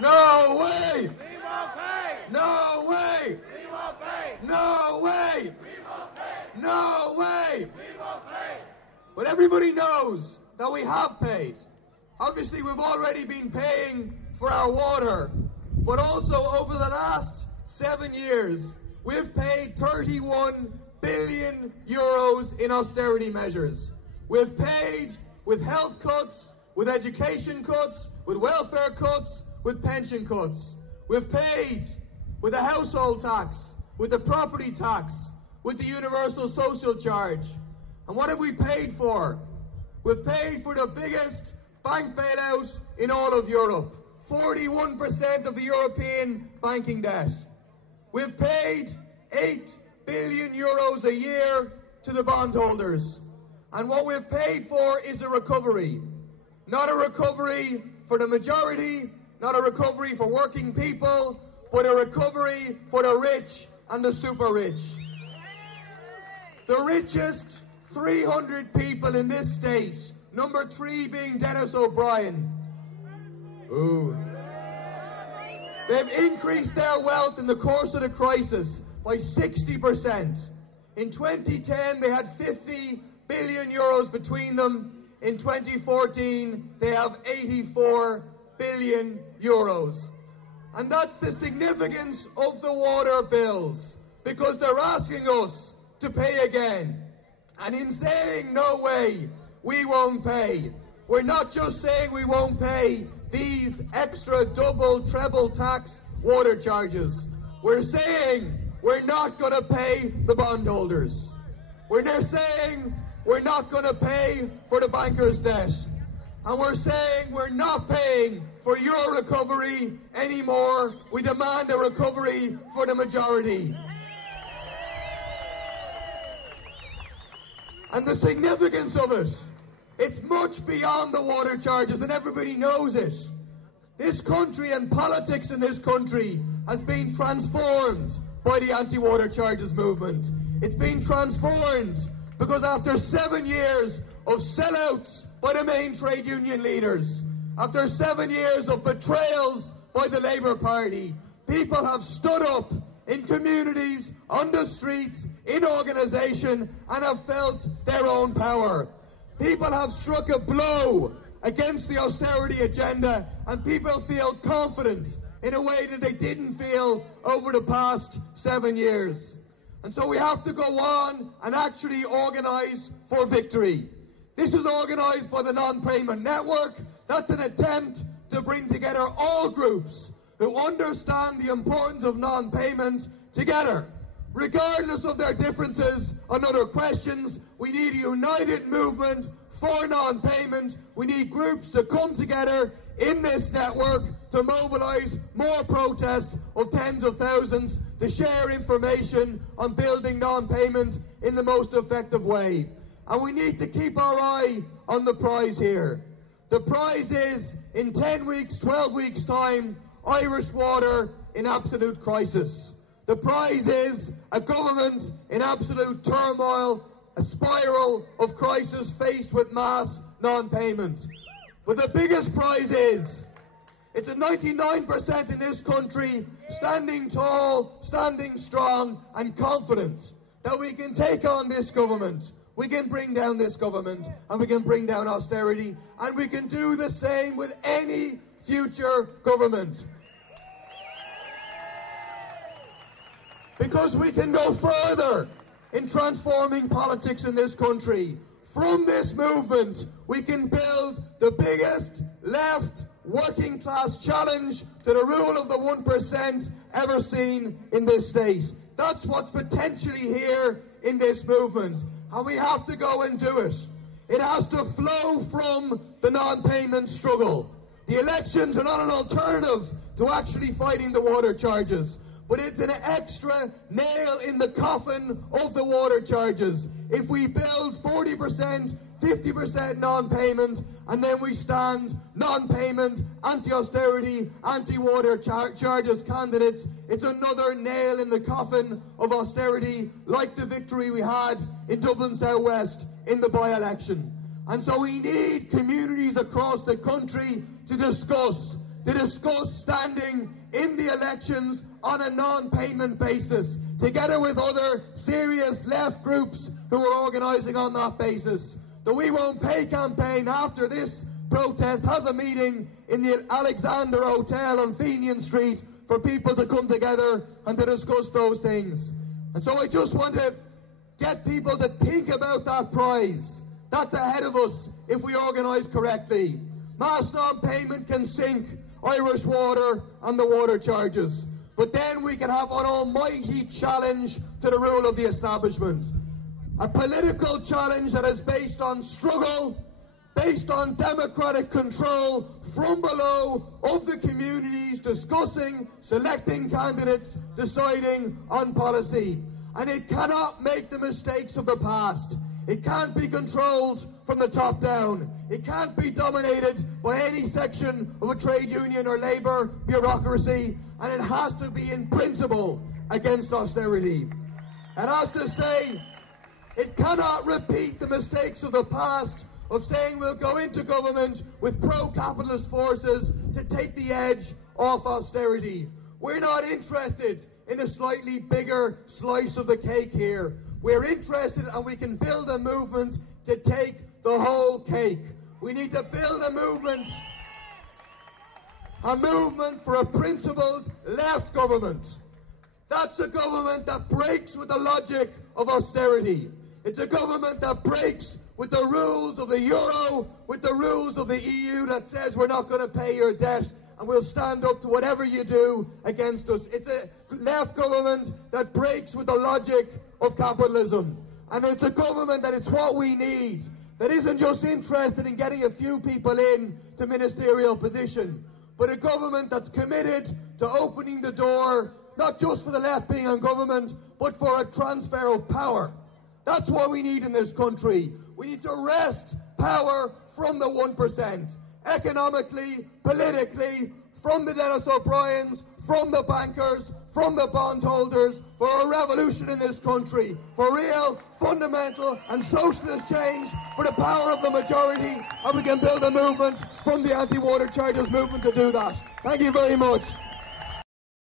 No way! We won't pay! No way! We won't pay! No way! We won't pay! No way! We won't pay! But everybody knows that we have paid. Obviously, we've already been paying for our water, but also over the last 7 years, we've paid 31 billion euros in austerity measures. We've paid with health cuts, with education cuts, with welfare cuts, with pension cuts. We've paid with the household tax, with the property tax, with the universal social charge. And what have we paid for? We've paid for the biggest bank bailout in all of Europe. 41% of the European banking debt. We've paid 8 billion euros a year to the bondholders. And what we've paid for is a recovery. Not a recovery for the majority, not a recovery for working people, but a recovery for the rich and the super rich. The richest 300 people in this state, number 3 being Dennis O'Brien. Ooh. They've increased their wealth in the course of the crisis by 60%. In 2010, they had 50 billion euros between them. In 2014, they have 84 billion euros. And that's the significance of the water bills, because they're asking us to pay again. And in saying no way, we won't pay, we're not just saying we won't pay these extra double, treble tax water charges. We're saying we're not going to pay the bondholders. We're saying we're not going to pay for the bankers' debt. And we're saying we're not paying for your recovery anymore. We demand a recovery for the majority. And the significance of it, it's much beyond the water charges, and everybody knows it. This country and politics in this country has been transformed by the anti-water charges movement. It's been transformed because after 7 years of sellouts by the main trade union leaders, after 7 years of betrayals by the Labour Party, people have stood up in communities, on the streets, in organisation, and have felt their own power. People have struck a blow against the austerity agenda, and people feel confident in a way that they didn't feel over the past 7 years. And so we have to go on and actually organise for victory. This is organised by the Non-Payment Network. That's an attempt to bring together all groups who understand the importance of non-payment together. Regardless of their differences on other questions, we need a united movement for non-payment. We need groups to come together in this network to mobilise more protests of tens of thousands to share information on building non-payment in the most effective way. And we need to keep our eye on the prize here. The prize is, in 10 weeks, 12 weeks' time, Irish water in absolute crisis. The prize is a government in absolute turmoil, a spiral of crisis faced with mass non-payment. But the biggest prize is, it's a 99% in this country standing tall, standing strong and confident that we can take on this government. We can bring down this government and we can bring down austerity, and we can do the same with any future government. Because we can go further in transforming politics in this country. From this movement, we can build the biggest left working class challenge to the rule of the 1% ever seen in this state. That's what's potentially here in this movement. And we have to go and do it. It has to flow from the non-payment struggle. The elections are not an alternative to actually fighting the water charges, but it's an extra nail in the coffin of the water charges. If we build 40%, 50% non-payment, and then we stand non-payment, anti-austerity, anti-water charges candidates, it's another nail in the coffin of austerity, like the victory we had in Dublin South West in the by-election. And so we need communities across the country to discuss to discuss standing in the elections on a non-payment basis, together with other serious left groups who are organising on that basis. The We Won't Pay campaign, after this protest, has a meeting in the Alexander Hotel on Fenian Street for people to come together and to discuss those things. And so I just want to get people to think about that prize. That's ahead of us if we organise correctly. Mass non-payment can sink Irish Water and the water charges. But then we can have an almighty challenge to the rule of the establishment. A political challenge that is based on struggle, based on democratic control from below of the communities, discussing, selecting candidates, deciding on policy. And it cannot make the mistakes of the past. It can't be controlled from the top down. It can't be dominated by any section of a trade union or labour bureaucracy, and it has to be in principle against austerity. It has to say it cannot repeat the mistakes of the past of saying we'll go into government with pro-capitalist forces to take the edge off austerity. We're not interested in a slightly bigger slice of the cake here. We're interested, and we can build a movement to take the whole cake. We need to build a movement for a principled left government. That's a government that breaks with the logic of austerity. It's a government that breaks with the rules of the euro, with the rules of the EU, that says we're not going to pay your debt and we'll stand up to whatever you do against us. It's a left government that breaks with the logic of capitalism. And it's a government that it's what we need, that isn't just interested in getting a few people in to ministerial position, but a government that's committed to opening the door, not just for the left being on government, but for a transfer of power. That's what we need in this country. We need to wrest power from the 1%, economically, politically, from the Dennis O'Briens, from the bankers, from the bondholders, for a revolution in this country, for real, fundamental and socialist change, for the power of the majority, and we can build a movement from the anti-water charges movement to do that. Thank you very much.